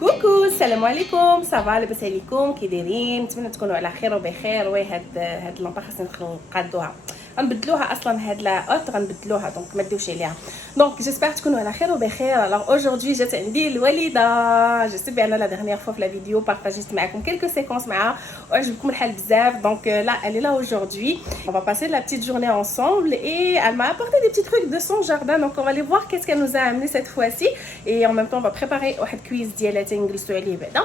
كوكو السلام عليكم صافا لاباس عليكم كي دايرين نتمنى تكونوا على خير وبخير. وي هاد لامبا خاصنا نقادوها غنبدلوها اصلا هاد لا اوت غنبدلوها دونك ما ديوش عليها. دونك جيسبر تكونوا على خير وبخير. الوغ اوجوردي جات عندي الوالده. جو سي بيان لا ديرنيير فوا في لا فيديو بارطاجيت معكم كيلكو سيكونس معها وعجبكم الحال بزاف. دونك لا elle est là aujourd'hui. On va passer la petite journée ensemble et elle m'a apporté des petits trucs de son jardin. Donc on va aller voir qu'est-ce qu'elle nous a amené cette fois-ci et en même temps on va préparer واحد كويز ديالها تنجلسوا عليه بعدا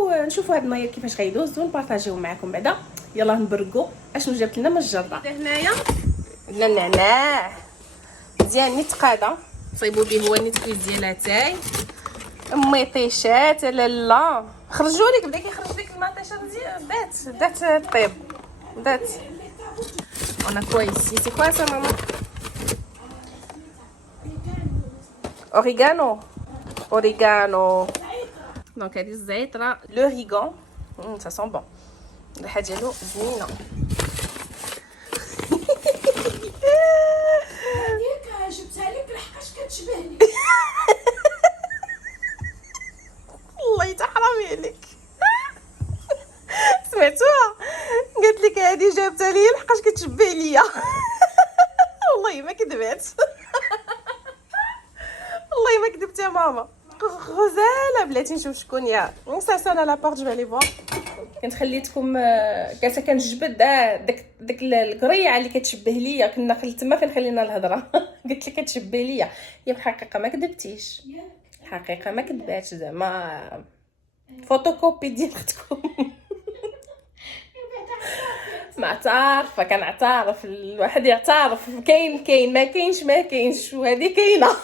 ونشوفوا هاد النهار كيفاش غيدوز ونبارطاجيو معكم بعدا. يلا نبرقوا اشنو جابت لنا من الجره. هنايا عندنا النعناع مزيان نيت قاده صايبوا به هو نيت كويز ديالها تاي ميطيشات لالا خرجوا لك بدا كيخرج لك المطيشه مزيان بدات طيب بدات. On a quoi ici? C'est quoi ça maman? Origano. Origano. Donc هذه الزيتره لو ريغون ça sent bon. الريحه ديالو زوينه. هذيك جبتها لك لحقاش كتشبهني. والله حتى حرامي عليك. سمعتوها قالت لك هذه جابتها لي لحقاش كتشبه ليا. والله ما كذبات. والله ما كذبت يا ماما. غزاله بلاتي نشوف شكون يا ساسا لا بورت جو فالي فوار. كنت خليتكم كاسه كنجبد داك القريعه اللي كتشبه ليا. كنا خلت تما فين خلينا الهضره. قلت لك كتشبه ليا هي الحقيقه ما كذبتيش. الحقيقه ما كذباتش زعما فوتوكوبي ديال اختكم. ما عارفه كنعترف الواحد يعترف كاين ما كاينش ما كاينش وهذه كاينه.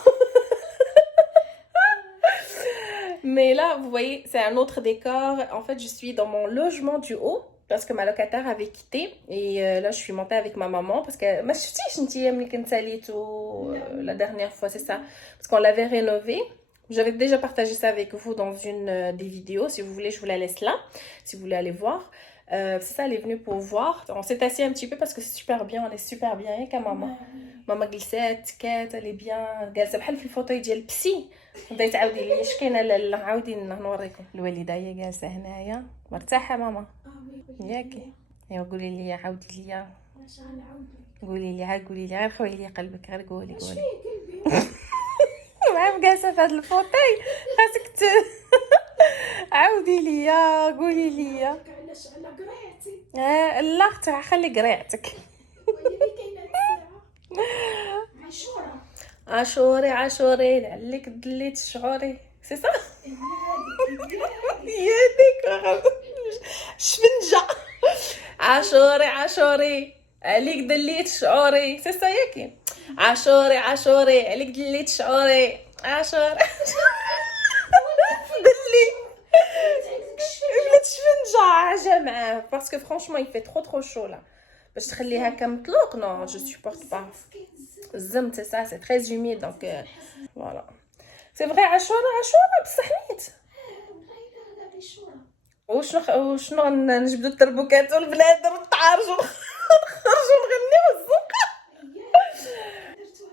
Mais là, vous voyez, c'est un autre décor. En fait, je suis dans mon logement du haut parce que ma locataire avait quitté. Et là, je suis montée avec ma maman parce que... ما شفتيش نتيا ملي كنت ساليتو la dernière fois, c'est ça. Parce qu'on l'avait rénové. J'avais déjà partagé ça avec vous dans une des vidéos. Si vous voulez, je vous la laisse là. Si vous voulez aller voir. C'est ça, elle est venue pour voir. On s'est assis un petit peu parce que c'est super bien. On est super bien. Rien qu'à maman. ماما جلسات كات اللي بيان جالسه بحال في الفوطوي ديال بسي. بدات تعاودي لي اش كاينه لالا عاودي نوريكم. الوالده هي جالسه هنايا مرتاحه ماما ياكي. ايوا قولي لي عاودي لي قولي لي غير خوي لي قلبك غير قولي معاك جالسه في هذا الفوطوي خاصك عاودي لي قولي لي. علاش على قريعتي لا اختي خلي قريعتك. عاشوري لعلك دليت شعوري سي صح. يديك شفنجه عاشوري عليك دليت شعوري سي صح ياكي. عاشوري عليك دليت شعوري عاشوري دلي ولات شفنجه جا باسكو فرانشمون il fait trop chaud là باش تخليها كمطلوق. نو جو سبورت با الزم سي سا سي تري هوميد دونك فوالا سي فري. عاشوره بصح نيت وشنو نجبدو التربوكات والبنادر والطعارج ونخرجو نغنيو الزنقه.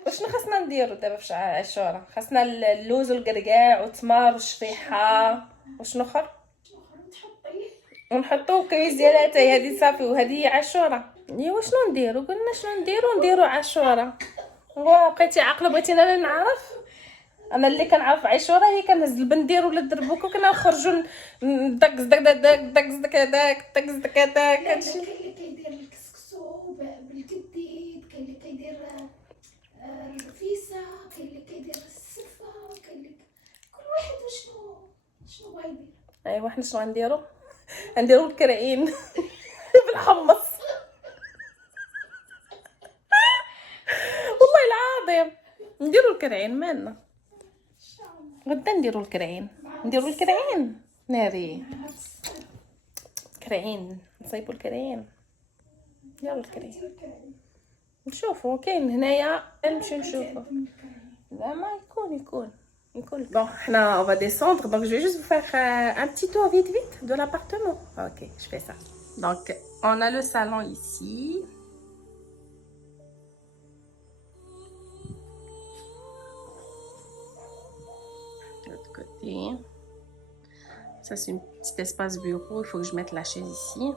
وشنو خاصنا نديرو دابا في عاشوره؟ خاصنا اللوز والقرقاع والتمر والشريحه وشنو اخر ونحطو كويس ديالها تاي هذه صافي. وهذه عاشوره. ايوا شنو نديرو؟ قلنا شنو نديرو عاشوره. بقيتي عاقله بغيتينا لا نعرف. انا اللي كنعرف عاشوره هي كنهز البندير ولا الدربوك وكنا نخرجوا داك هادشي. كاين اللي كيدير الكسكسو بالكديد كاين اللي كيدير الرفيسه كاين اللي كيدير السفه كاين اللي كل واحد شنو بغا يدير. ايوا حنا شنو غنديرو الكرعين بالحمص. والله العظيم نديرو الكرعين مالنا غدا نديرو الكرعين ناري كرعين نصايبو الكرعين. نديرو الكرعين نشوفو كاين هنايا نمشيو نشوفو زعما يكون. Bon, on va descendre. Donc, je vais juste vous faire un petit tour vite de l'appartement. Ok, je fais ça. Donc, on a le salon ici. De l'autre côté. Ça, c'est un petit espace bureau. Il faut que je mette la chaise ici.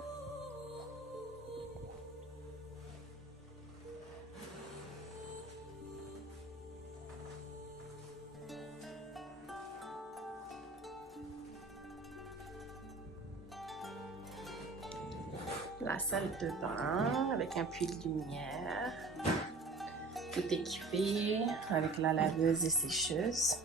La salle de bain avec un puits de lumière. Tout équipé avec la laveuse et sécheuse.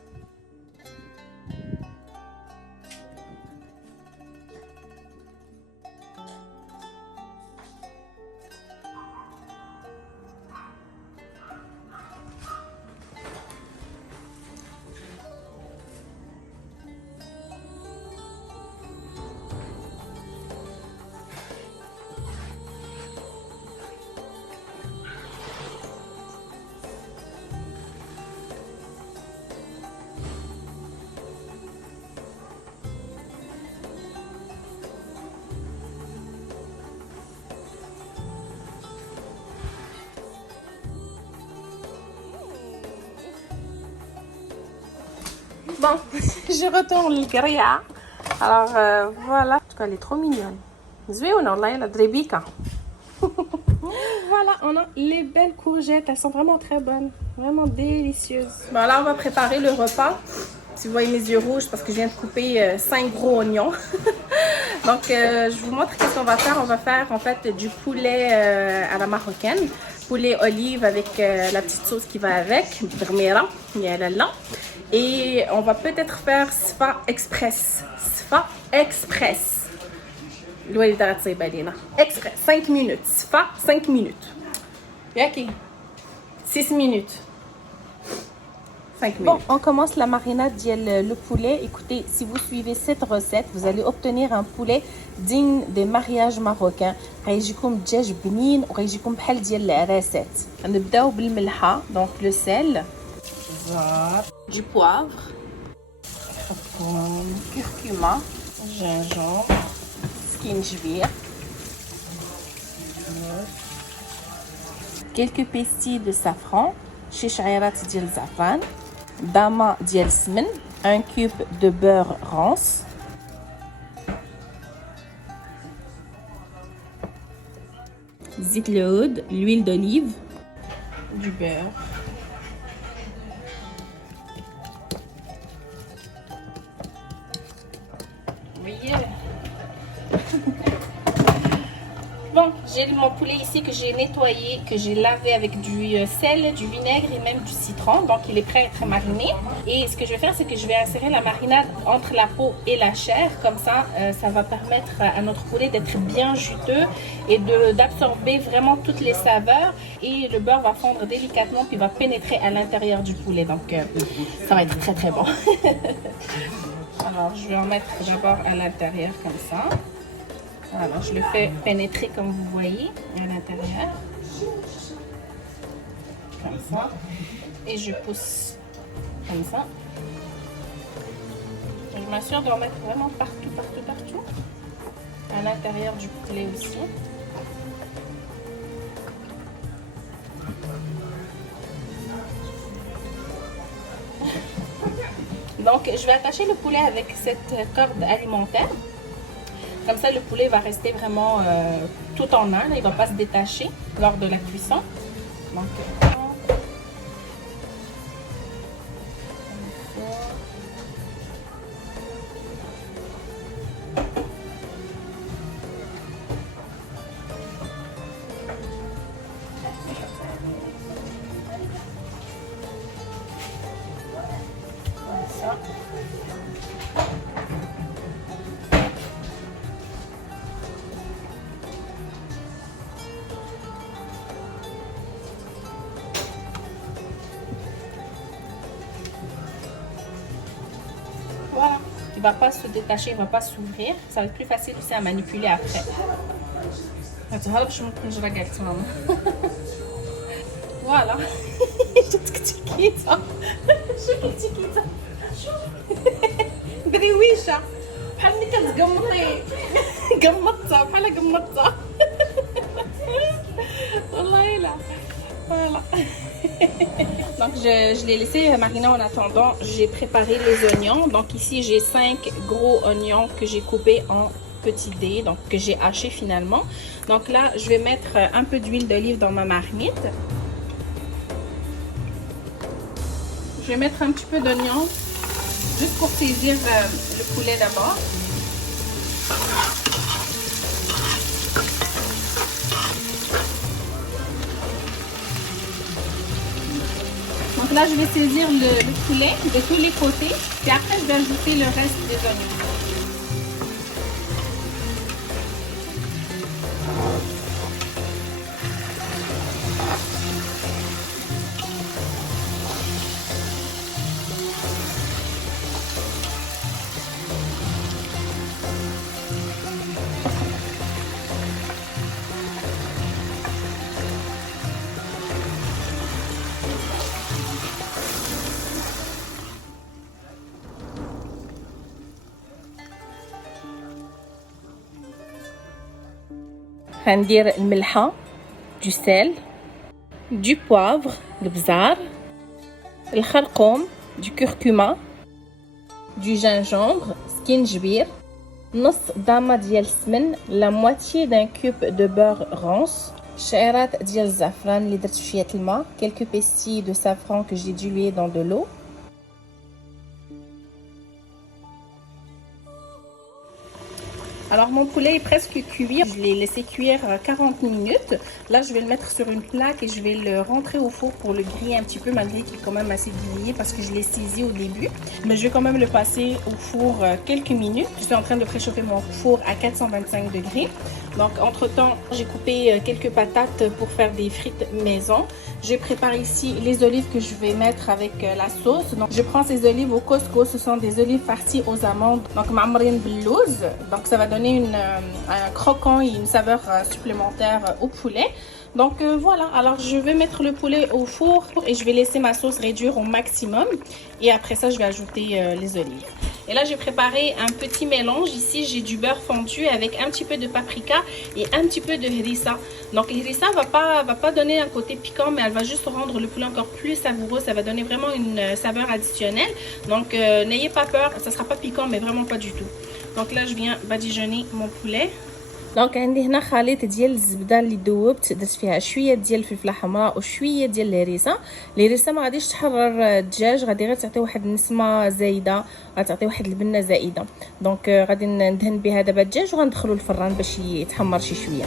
Bon, je retourne le grilla. Alors voilà. En tout cas, elle est trop mignonne. Zouéouna, والله la drébika. Voilà, on a les belles courgettes. Elles sont vraiment très bonnes. Vraiment délicieuses. Bon, là, on va préparer le repas. Si vous voyez mes yeux rouges, parce que je viens de couper 5 gros oignons. Donc, je vous montre qu'est-ce qu'on va faire. On va faire en fait du poulet à la marocaine. Poulet olive avec la petite sauce qui va avec. Brmera, là. Et on va peut-être faire Sfa Express. Sfa Express. Express, 5 minutes. Sfa, 5 minutes. Yaki, 6 minutes. 5 minutes. Bon, on commence la marinade le poulet. Écoutez, si vous suivez cette recette, vous allez obtenir un poulet digne des mariages marocains. غيجيكم دجاج بنين وغيجيكم بحال ديال العراسات. نبداو بالملحه، donc le sel. Du poivre, curcuma, gingembre, skinjbir, quelques pestilles de safran, chishairat ديال zafran, dama ديال semen, un cube de beurre rance, zit l'oud, l'huile d'olive, du beurre. Bon, j'ai mon poulet ici que j'ai nettoyé, que j'ai lavé avec du sel, du vinaigre et même du citron. Donc, il est prêt à être mariné. Et ce que je vais faire, c'est que je vais insérer la marinade entre la peau et la chair. Comme ça, ça va permettre à notre poulet d'être bien juteux et d'absorber vraiment toutes les saveurs. Et le beurre va fondre délicatement puis va pénétrer à l'intérieur du poulet. Donc, ça va être très très bon. Alors, je vais en mettre d'abord à l'intérieur comme ça. Alors, je le fais pénétrer comme vous voyez à l'intérieur. Comme ça. Et je pousse comme ça. Je m'assure d'en mettre vraiment partout, partout, partout. À l'intérieur du poulet aussi. Donc, je vais attacher le poulet avec cette corde alimentaire. Comme ça, le poulet va rester vraiment tout en un. Il ne va pas se détacher lors de la cuisson. Donc, ça. Voilà, il ne va pas se détacher, il ne va pas s'ouvrir. Ça va être plus facile aussi à manipuler après. Voilà. بريويشة بحال ملي كتقمطي قمطتها بحال قمطتها والله لا Voilà. Donc je l'ai laissé mariner en attendant. J'ai préparé les oignons. Donc ici j'ai 5 gros oignons que j'ai coupés en petits dés, donc que j'ai hachés finalement. Donc là je vais mettre un peu d'huile d'olive dans ma marmite. Je vais mettre un petit peu d'oignon juste pour saisir le poulet d'abord. Donc là, je vais saisir le poulet de tous les côtés. Et après, je vais ajouter le reste des oignons. غندير الملحة du sel du poivre البزار الخرقوم du curcuma du gingembre سكينجبير نص دامة ديال السمن la moitié d'un cube de beurre ronce شعيرات ديال الزعفران اللي درت شوية الماء quelques pestilles de safran que j'ai dilué dans de l'eau. Alors mon poulet est presque cuit, je l'ai laissé cuire 40 minutes. Là je vais le mettre sur une plaque et je vais le rentrer au four pour le griller un petit peu malgré qu'il est quand même assez grillé parce que je l'ai saisi au début. Mais je vais quand même le passer au four quelques minutes. Je suis en train de préchauffer mon four à 425 degrés. Donc entre temps j'ai coupé quelques patates pour faire des frites maison. J'ai préparé ici les olives que je vais mettre avec la sauce. Donc je prends ces olives au Costco, ce sont des olives farcies aux amandes. Donc معمرين باللوز. Donc ça va donner un croquant et une saveur supplémentaire au poulet. Donc voilà, alors je vais mettre le poulet au four et je vais laisser ma sauce réduire au maximum. Et après ça, je vais ajouter les olives. Et là, j'ai préparé un petit mélange. Ici, j'ai du beurre fondu avec un petit peu de paprika et un petit peu de harissa. Donc, l'harissa va pas donner un côté piquant, mais elle va juste rendre le poulet encore plus savoureux. Ça va donner vraiment une saveur additionnelle. Donc, n'ayez pas peur, ça sera pas piquant, mais vraiment pas du tout. Donc là, je viens badigeonner mon poulet. دونك عندي هنا خليط ديال الزبده اللي دوبت درت فيها شويه ديال الفلفله حمراء وشويه ديال الهريسه ما غاديش تحرر الدجاج غادي غير تعطي واحد النسمه زايده غتعطي واحد البنه زائده دونك غادي ندهن بها دابا الدجاج وغندخلو الفران باش يتحمر شي شويه.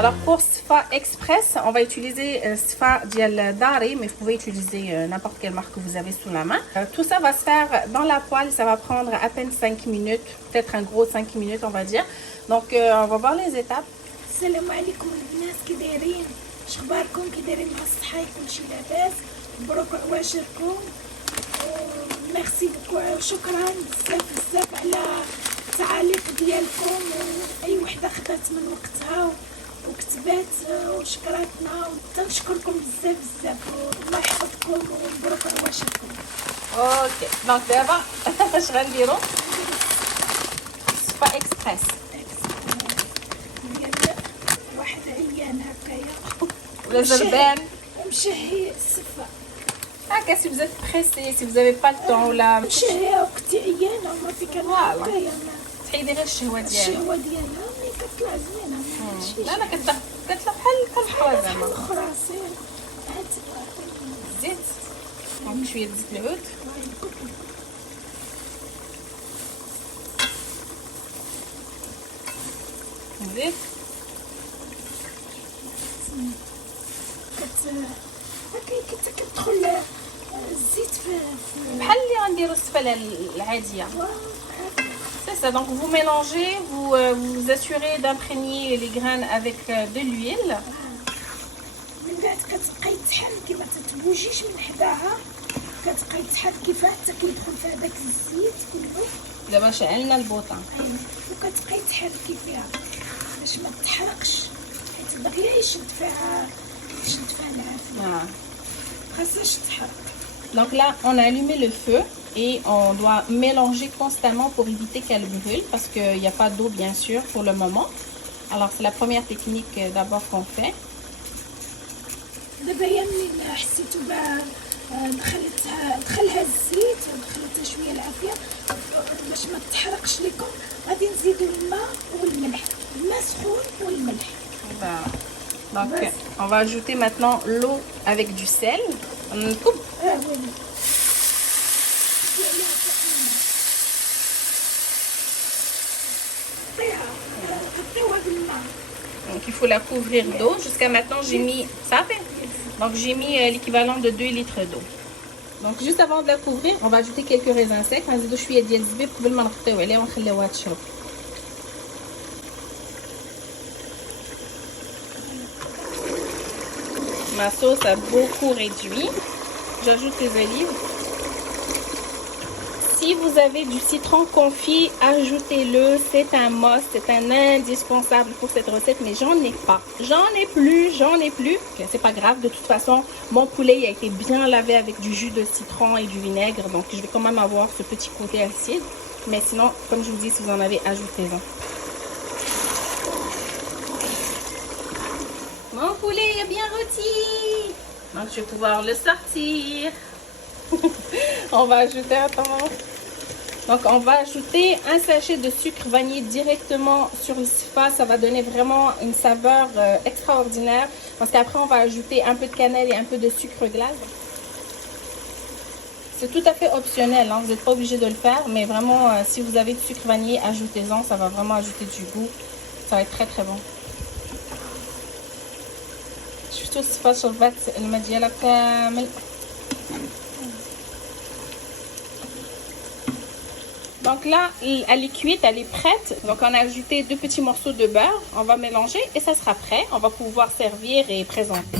Alors pour Sfa Express, on va utiliser Sfa Dial Dari, mais vous pouvez utiliser n'importe quelle marque que vous avez sous la main. Tout ça va se faire dans la poêle, ça va prendre à peine 5 minutes, peut-être un gros 5 minutes on va dire. Donc on va voir les étapes. السلام عليكم البنات كي دايرين شخباركم كي دايرين مع الصحة كلشي لاباس مبروك عواشركم ميرسي بكو شكرا بزاف على التعاليق ديالكم اي وحده خدات من وقتها وكتبات وشكراتنا وتنشكركم بزاف والله يحفظكم ومبروك عواشركم. اوكي دونك دابا اش غنديرو سفا اكسبريس واحد عيان هكايا ولا زربان مشهي السفا هكا سي بزاف بريسي سي vous avez pas le temps ولا مشهيه وقتي عيانه وما في كان هكايا تحيدي غير الشهوه ديالها ملي كتطلع زوينه لا كتطلع بحال الاخرى زعما الاخرى سير هاد زيت دونك شويه زيت العود زيت كتدخل الزيت في بحال اللي غنديرو السفله العاديه. C'est ça, donc vous mélangez, vous assurez d'imprégner les graines avec de l'huile. من بعد كتبقاي تحركي ما تتبوجيش من حداها كتبقاي تحركي فيها حتى كيدخل فيها داك الزيت كله. دابا شعلنا البوطه وكتبقاي تحركي فيها باش ما تحرقش حيت دغيا يشد فيها العافيه خاصهاش تحرق. Donc là, on a allumé le feu et on doit mélanger constamment pour éviter qu'elle brûle parce qu'il n'y a pas d'eau bien sûr pour le moment. Alors c'est la première technique d'abord qu'on fait. دابا هي منين حسيتو بها دخلها الزيت ودخلتها شويه العافيه باش ما تحرقش لكم. غادي نزيدو الماء والملح، الماء سخون والملح. Voilà. Donc on va ajouter maintenant l'eau avec du sel. On coupe. ويلي حطيوها بالماء. Donc il faut la couvrir d'eau. Jusqu'à maintenant j'ai mis ça fait. Donc j'ai mis l'équivalent de 2 litres d'eau. Donc juste avant de la couvrir, on va ajouter quelques raisins secs. غنزيدو شويه ديال الزبيب قبل ما نغطيو عليها ونخليوها تشرب. Ma sauce a beaucoup réduit. J'ajoute les olives. Si vous avez du citron confit, ajoutez-le. C'est un must, c'est un indispensable pour cette recette, mais j'en ai pas. J'en ai plus. Okay, c'est pas grave, de toute façon, mon poulet a été bien lavé avec du jus de citron et du vinaigre, donc je vais quand même avoir ce petit côté acide. Mais sinon, comme je vous dis, si vous en avez, ajoutez-en. Mon poulet est bien rôti. Donc je vais pouvoir le sortir. On va ajouter, attends. Donc on va ajouter un sachet de sucre vanillé directement sur le sifa. Ça va donner vraiment une saveur extraordinaire. Parce qu'après on va ajouter un peu de cannelle et un peu de sucre glace. C'est tout à fait optionnel, hein. Vous n'êtes pas obligé de le faire. Mais vraiment, si vous avez du sucre vanillé, ajoutez-en. Ça va vraiment ajouter du goût. Ça va être très très bon. شفتوا الصفات شربات الماء ديالها كامل. Donc là, elle est cuite, elle est prête. Donc on a ajouté 2 petits morceaux de beurre. On va mélanger et ça sera prêt. On va pouvoir servir et présenter.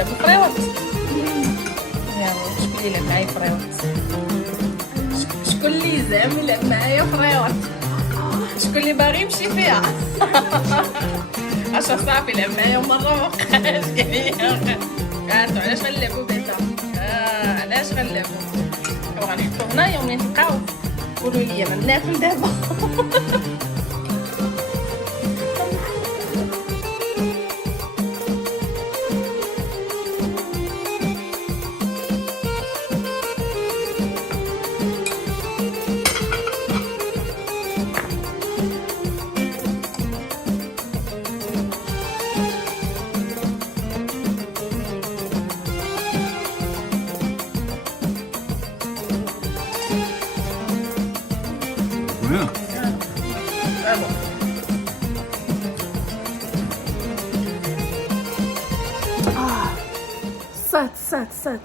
يلعبوا فريوات. يلا شكون اللي يلعب معايا فريوات؟ شكون اللي زعما يلعب معايا فريوات؟ شكون اللي باغي يمشي فيها؟ عشان صافي يلعب معايا مرة مبقاش قال لي قالتو علاش غنلعبو بعدا؟ علاش غنلعبو؟ وغنحطو هنايا ومنين تبقاو قولوا لي ما ناكل دابا.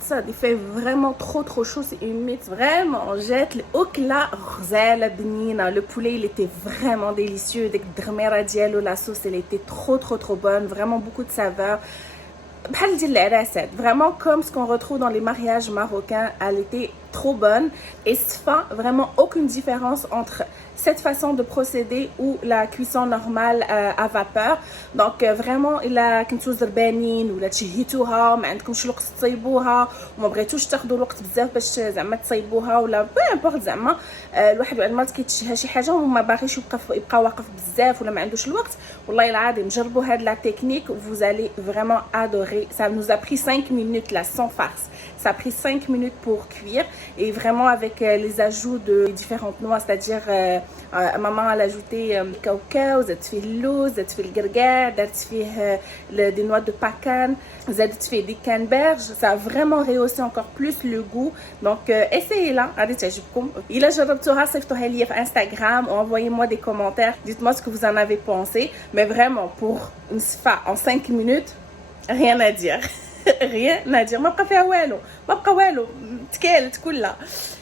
Ça, il fait vraiment trop chaud, c'est humide, vraiment, on jette le okla غزالة بنينة. Le poulet, il était vraiment délicieux, dès que diallo, la sauce, elle était trop bonne, vraiment beaucoup de saveur. بحال ديال العراسات, vraiment comme ce qu'on retrouve dans les mariages marocains, elle était trop bonne et Sfa, vraiment aucune différence entre cette façon de procéder ou la cuisson normale à vapeur. Donc vraiment الا كنتو زربانين ولا تشهيتوها ما عندكمش الوقت تصايبوها وما بغيتوش تاخذوا الوقت بزاف باش زعما تصايبوها ولا بو امبورط زعما الواحد بعد المرات كيتشهى شي حاجه وما باغيش يبقى واقف بزاف ولا ما عندوش الوقت. والله العظيم جربوا هاد لا تكنيك, vous allez vraiment adorer. Ça nous a pris 5 minutes là sans farce. Ça a pris 5 minutes pour cuire et vraiment avec les ajouts de différentes noix, c'est-à-dire maman elle a ajouté cacao, زدت فيه اللوز, زدت فيه القرقاع, درت فيه des noix de pacan, زدت فيه des canneberges. Ça a vraiment rehaussé encore plus le goût. Donc essayez-la, غادي تعجبكم. إلا جربتوها صيفطوها لي في Instagram ou envoyez-moi des commentaires. Dites-moi ce que vous en avez pensé. Mais vraiment pour une sfa en 5 minutes, rien à dire. Rien à dire, ما بقى فيها والو, ما بقى والو, تكالت كلها.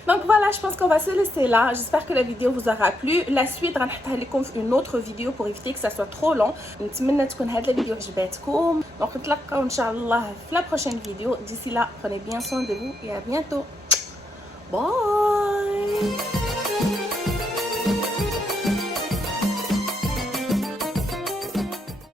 Donc voilà, je pense qu'on va se laisser là. J'espère que la vidéo vous aura plu. La suite غنحطها لكم في une autre vidéo pour éviter que ça soit trop long. نتمنى تكون هاد la vidéo عجبتكم. Donc نتلاقاو ان شاء الله في la prochaine vidéo. D'ici là, prenez bien soin de vous et à bientôt.